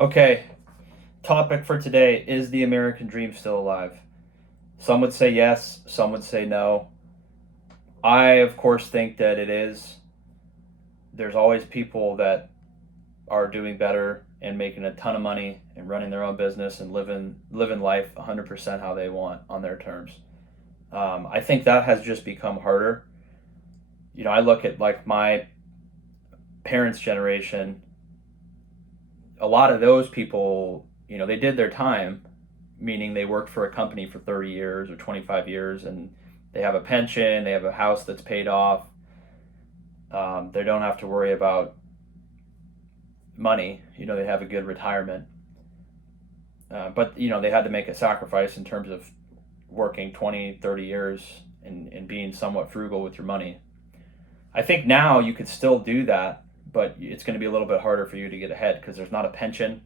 Okay, topic for today, is the American dream still alive? Some would say yes, some would say no. I, of course, think that it is. There's always people that are doing better and making a ton of money and running their own business and living life 100% how they want on their terms. I think that has just become harder. I look at like my parents' generation. A lot of those people, they did their time, meaning they worked for a company for 30 years or 25 years, and they have a pension, they have a house that's paid off. They don't have to worry about money. They have a good retirement. But, they had to make a sacrifice in terms of working 20, 30 years and being somewhat frugal with your money. I think now you could still do that, but it's going to be a little bit harder for you to get ahead because there's not a pension.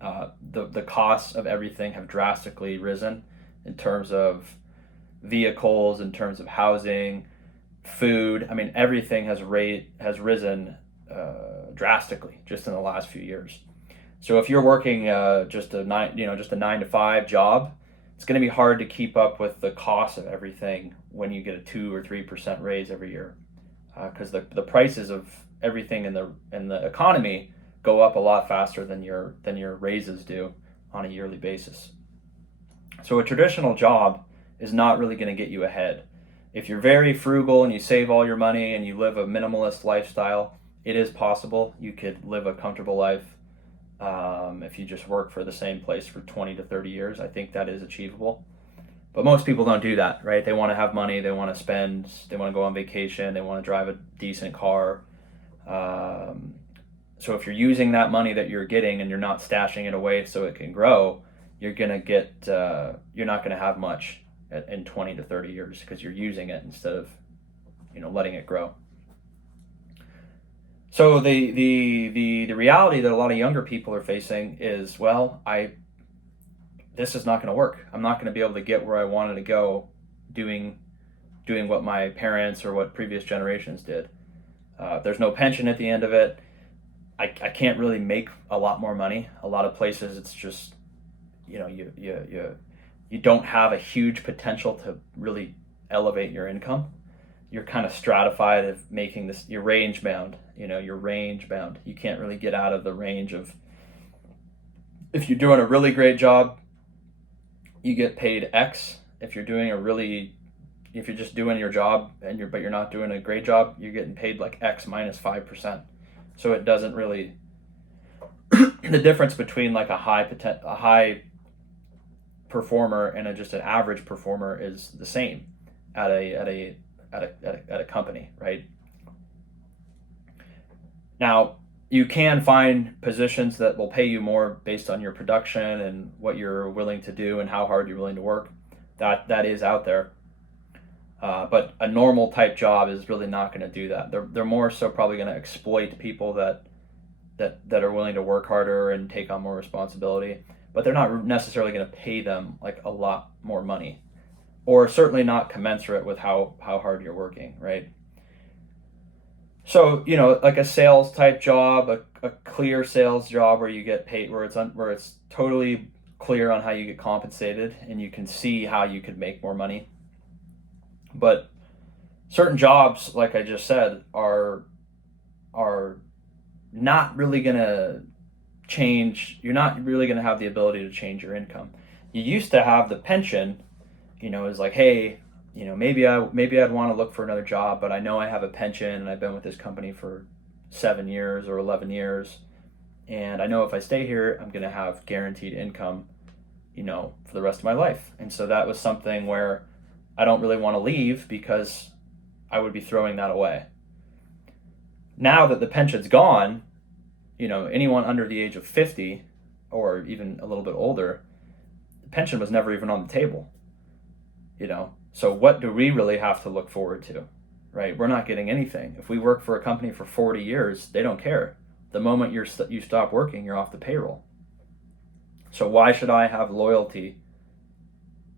The costs of everything have drastically risen in terms of vehicles, in terms of housing, food. I mean, everything has risen drastically just in the last few years. So if you're working just a 9 to 5 job, it's going to be hard to keep up with the cost of everything when you get a 2 or 3% raise every year, because the prices of everything in the economy go up a lot faster than your raises do on a yearly basis. So a traditional job is not really going to get you ahead. If you're very frugal and you save all your money and you live a minimalist lifestyle, it is possible you could live a comfortable life. If you just work for the same place for 20 to 30 years, I think that is achievable. But most people don't do that, right? They want to have money, they want to spend, they want to go on vacation, they want to drive a decent car. So if you're using that money that you're getting and you're not stashing it away so it can grow, you're not gonna have much in 20 to 30 years because you're using it instead of letting it grow. So the reality that a lot of younger people are facing is, well, I this is not going to work. I'm not going to be able to get where I wanted to go doing what my parents or what previous generations did. There's no pension at the end of it. I can't really make a lot more money. A lot of places it's just you don't have a huge potential to really elevate your income. You're kind of stratified of making this, you're range bound. You're range bound. You can't really get out of the range of, if you're doing a really great job, you get paid X. If you're just doing your job but you're not doing a great job, you're getting paid like X minus 5%. So it doesn't really, the difference between like a high performer and just an average performer is the same at a company, right? Now, you can find positions that will pay you more based on your production and what you're willing to do and how hard you're willing to work. That is out there. But a normal type job is really not going to do that. They're more so probably going to exploit people that are willing to work harder and take on more responsibility. But they're not necessarily going to pay them like a lot more money, or certainly not commensurate with how hard you're working, right? So like a sales type job, a clear sales job where you get paid, where it's totally clear on how you get compensated and you can see how you could make more money. But certain jobs, like I just said, are not really gonna change. You're not really gonna have the ability to change your income. You used to have the pension, is like, hey, maybe I'd want to look for another job, but I know I have a pension and I've been with this company for 7 years or 11 years, and I know if I stay here, I'm gonna have guaranteed income, for the rest of my life. And so that was something where I don't really want to leave because I would be throwing that away. Now that the pension's gone, anyone under the age of 50 or even a little bit older, the pension was never even on the table. So what do we really have to look forward to, right? We're not getting anything. If we work for a company for 40 years, they don't care. The moment you stop working, you're off the payroll. So why should I have loyalty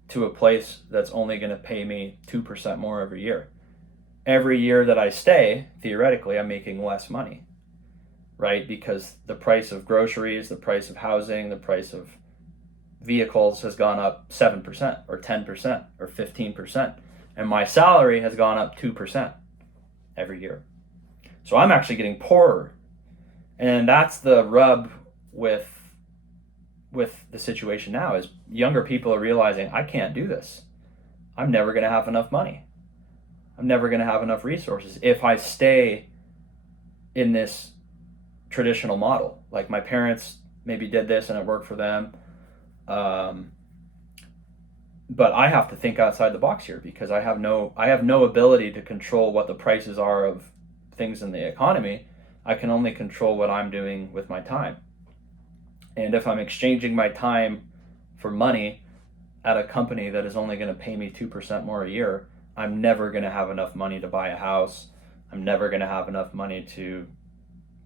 to a place that's only going to pay me 2% more every year? Every year that I stay, theoretically, I'm making less money, right? Because the price of groceries, the price of housing, the price of vehicles has gone up 7% or 10% or 15%. And my salary has gone up 2% every year. So I'm actually getting poorer. And that's the rub with the situation now is younger people are realizing I can't do this. I'm never going to have enough money. I'm never going to have enough resources if I stay in this traditional model. Like my parents maybe did this and it worked for them. But I have to think outside the box here because I have no ability to control what the prices are of things in the economy. I can only control what I'm doing with my time. And if I'm exchanging my time for money at a company that is only going to pay me 2% more a year, I'm never going to have enough money to buy a house. I'm never going to have enough money to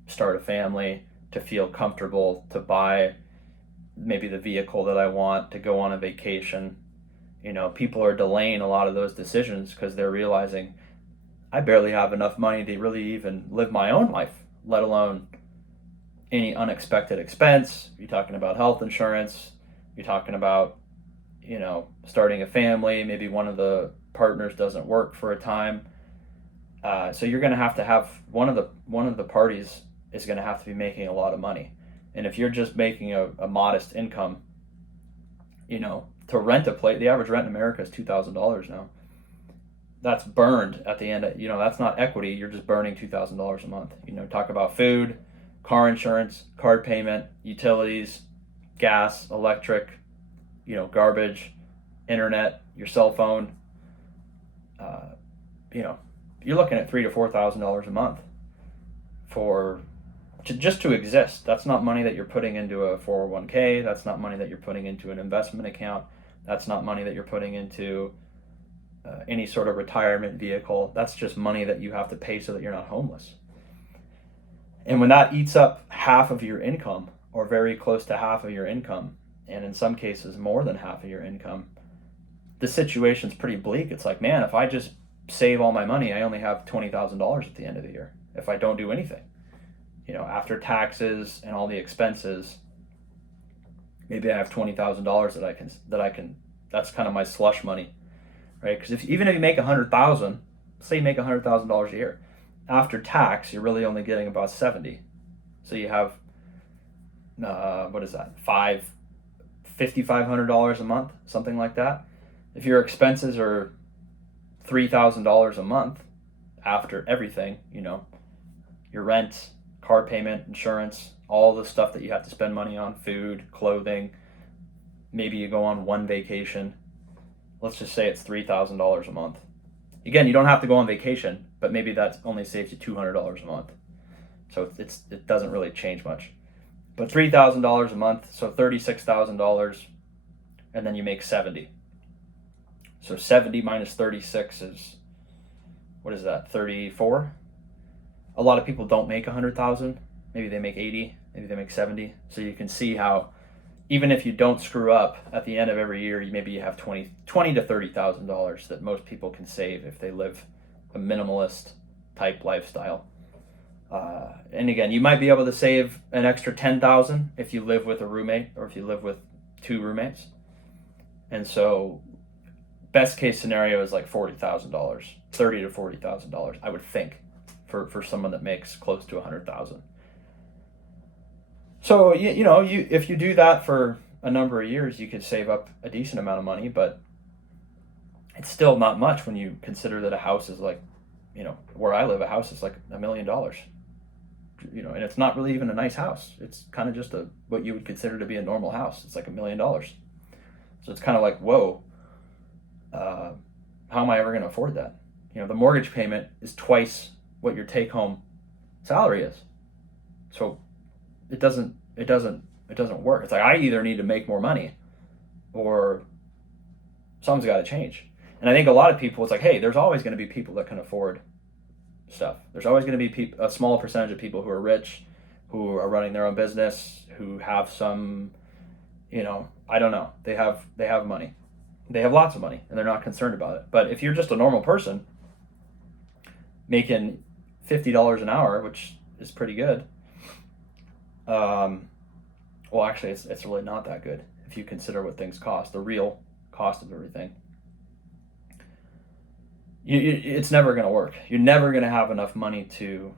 start a family, to feel comfortable, to buy maybe the vehicle that I want, to go on a vacation. You know, people are delaying a lot of those decisions because they're realizing I barely have enough money to really even live my own life, let alone any unexpected expense. You're talking about health insurance. You're talking about, you know, starting a family. Maybe one of the partners doesn't work for a time. So you're going to have one of the parties is going to have to be making a lot of money. And if you're just making a modest income, you know, to rent a place, the average rent in America is $2,000 now. That's burned at the end. You know, that's not equity. You're just burning $2,000 a month. You know, talk about food, car insurance, card payment, utilities, gas, electric, you know, garbage, internet, your cell phone. You know, you're looking at $3,000 to $4,000 a month just to exist. That's not money that you're putting into a 401k. That's not money that you're putting into an investment account. That's not money that you're putting into any sort of retirement vehicle. That's just money that you have to pay so that you're not homeless. And when that eats up half of your income, or very close to half of your income, and in some cases more than half of your income, the situation's pretty bleak. It's like, man, if I just save all my money, I only have $20,000 at the end of the year if I don't do anything. You know, after taxes and all the expenses, maybe I have $20,000 that I can. That's kind of my slush money, right? Because even if you make $100,000, say you make $100,000 a year, after tax, you're really only getting about 70. So you have what is that? $5,500 a month, something like that. If your expenses are $3,000 a month after everything, you know, your rent, car payment, insurance, all the stuff that you have to spend money on, food, clothing, maybe you go on one vacation. Let's just say it's $3,000 a month. Again, you don't have to go on vacation, but maybe that only saves you $200 a month. So it doesn't really change much. But $3,000 a month, so $36,000, and then you make 70. So 70 minus 36 is, what is that, 34? A lot of people don't make 100,000. Maybe they make 80, maybe they make 70. So you can see how even if you don't screw up at the end of every year, maybe you have $20 to $30,000 that most people can save if they live a minimalist type lifestyle. And again, you might be able to save an extra $10,000 if you live with a roommate or if you live with two roommates. And so best case scenario is like $40,000, $30,000 to $40,000, I would think, for someone that makes close to 100,000. So you know, if you do that for a number of years, you could save up a decent amount of money, but it's still not much when you consider that a house is like, you know, where I live, a house is like $1 million. You know, and it's not really even a nice house. It's kind of just what you would consider to be a normal house. It's like $1 million. So it's kind of like, whoa, how am I ever going to afford that? You know, the mortgage payment is twice what your take-home salary is. So it doesn't work. It's like I either need to make more money or something's got to change. And I think a lot of people, it's like, hey, there's always going to be people that can afford stuff. There's always going to be a small percentage of people who are rich, who are running their own business, who have some, you know, I don't know. They have money. They have lots of money and they're not concerned about it. But if you're just a normal person making $50 an hour, which is pretty good, Well, actually, it's really not that good if you consider what things cost, the real cost of everything. It's never going to work. You're never going to have enough money to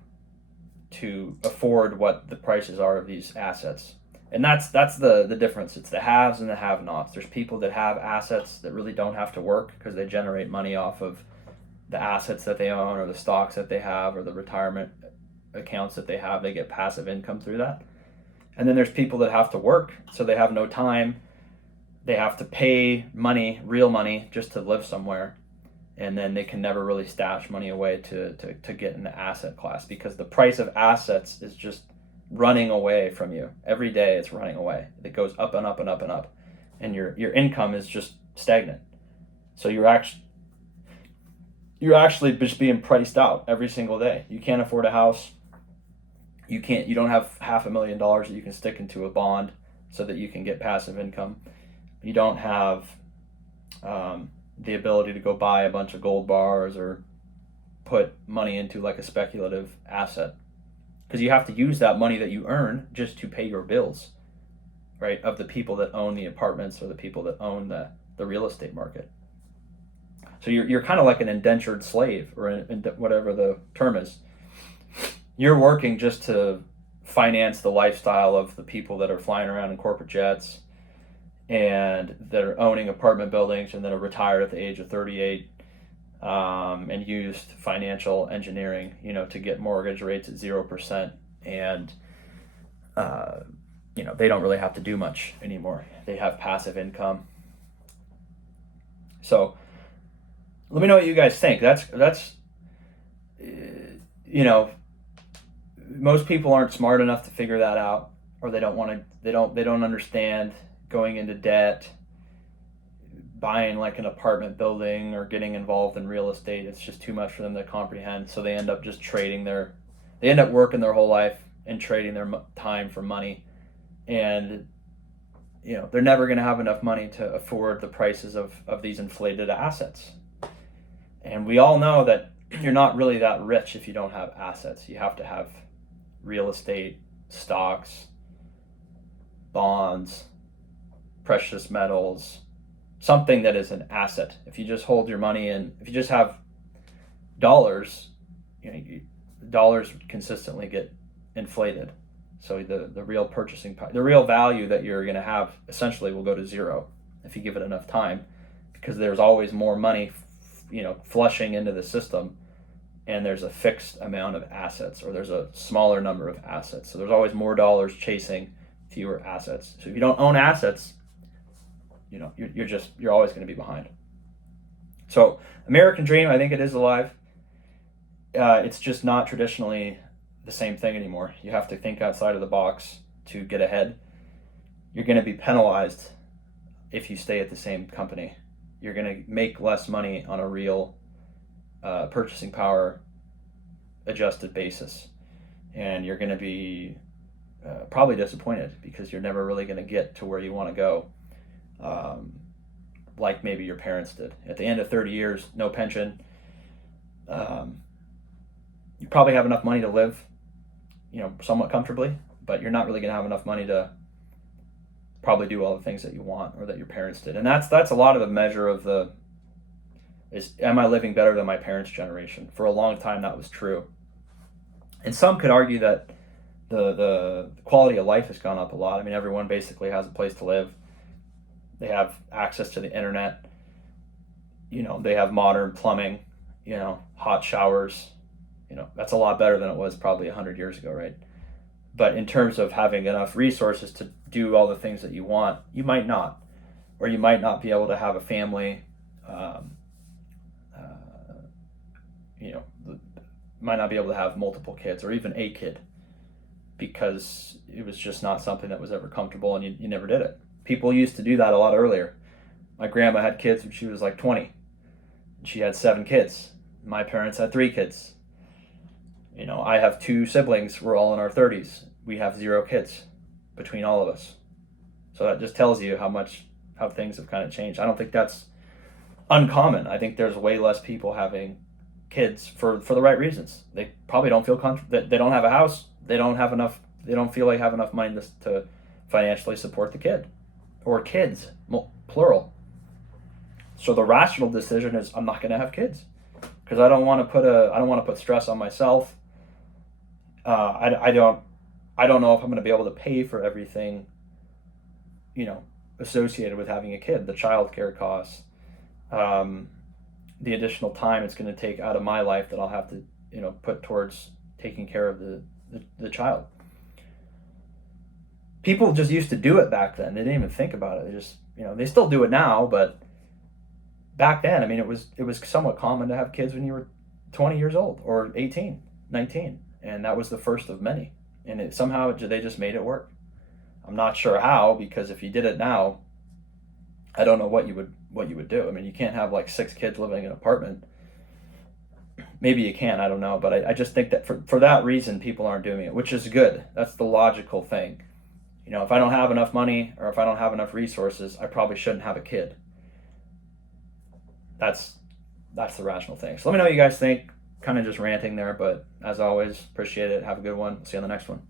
afford what the prices are of these assets. And that's the difference. It's the haves and the have-nots. There's people that have assets that really don't have to work because they generate money off of the assets that they own or the stocks that they have or the retirement accounts that they have. They get passive income through that. And then there's people that have to work, so they have no time. They have to pay money, real money, just to live somewhere. And then they can never really stash money away to get in the asset class because the price of assets is just running away from you. Every day it's running away. It goes up and up and up and up. And your income is just stagnant. So you're actually just being priced out every single day. You can't afford a house. You don't have $500,000 that you can stick into a bond so that you can get passive income. You don't have the ability to go buy a bunch of gold bars or put money into like a speculative asset, because you have to use that money that you earn just to pay your bills, right, of the people that own the apartments or the people that own the real estate market. So you're kind of like an indentured slave, or whatever the term is. You're working just to finance the lifestyle of the people that are flying around in corporate jets and that are owning apartment buildings and that are retired at the age of 38, and used financial engineering, to get mortgage rates at 0%. And, they don't really have to do much anymore. They have passive income. So let me know what you guys think. That's most people aren't smart enough to figure that out, or they don't understand going into debt, buying like an apartment building or getting involved in real estate. It's just too much for them to comprehend. So they end up just they end up working their whole life and trading their time for money. And, they're never going to have enough money to afford the prices of these inflated assets. And we all know that you're not really that rich if you don't have assets. You have to have real estate, stocks, bonds, precious metals, something that is an asset. If you just hold your money and if you just have dollars, dollars consistently get inflated. So the real purchasing power, the real value that you're going to have essentially will go to zero if you give it enough time, because there's always more money, flushing into the system, and there's a fixed amount of assets, or there's a smaller number of assets. So there's always more dollars chasing fewer assets. So if you don't own assets, you're always going to be behind. So American Dream, I think it is alive. It's just not traditionally the same thing anymore. You have to think outside of the box to get ahead. You're going to be penalized if you stay at the same company. You're going to make less money on a real purchasing power adjusted basis, and you're going to be probably disappointed because you're never really going to get to where you want to go, like maybe your parents did. At the end of 30 years, no pension. You probably have enough money to live, somewhat comfortably, but you're not really going to have enough money to probably do all the things that you want or that your parents did. And that's a lot of the measure of am I living better than my parents' generation? For a long time, that was true. And some could argue that the quality of life has gone up a lot. I mean, everyone basically has a place to live. They have access to the internet. They have modern plumbing, hot showers. That's a lot better than it was probably 100 years ago, right? But in terms of having enough resources to do all the things that you want, you might not. Or you might not be able to have a family, might not be able to have multiple kids or even a kid, because it was just not something that was ever comfortable, and you never did it. People used to do that a lot earlier. My grandma had kids when she was like 20. She had 7 kids. My parents had 3 kids. I have 2 siblings. We're all in our 30s. We have 0 kids between all of us. So that just tells you how things have kind of changed. I don't think that's uncommon. I think there's way less people having kids for the right reasons. They probably don't feel comfortable. They don't have a house. They don't have enough. they don't feel like have enough money to financially support the kid or kids, plural. So the rational decision is I'm not going to have kids because I don't want to put stress on myself. I don't know if I'm going to be able to pay for everything, associated with having a kid, the childcare costs, the additional time it's going to take out of my life that I'll have to, put towards taking care of the child. People just used to do it back then. They didn't even think about it. They just, they still do it now, but back then, I mean, it was somewhat common to have kids when you were 20 years old or 18, 19, and that was the first of many. And somehow they just made it work. I'm not sure how, because if you did it now, I don't know what you would do. I mean, you can't have like 6 kids living in an apartment. Maybe you can, I don't know, but I just think that for that reason, people aren't doing it, which is good. That's the logical thing. If I don't have enough money or if I don't have enough resources, I probably shouldn't have a kid. That's the rational thing. So let me know what you guys think. Kind of just ranting there, but as always, appreciate it. Have a good one. See you on the next one.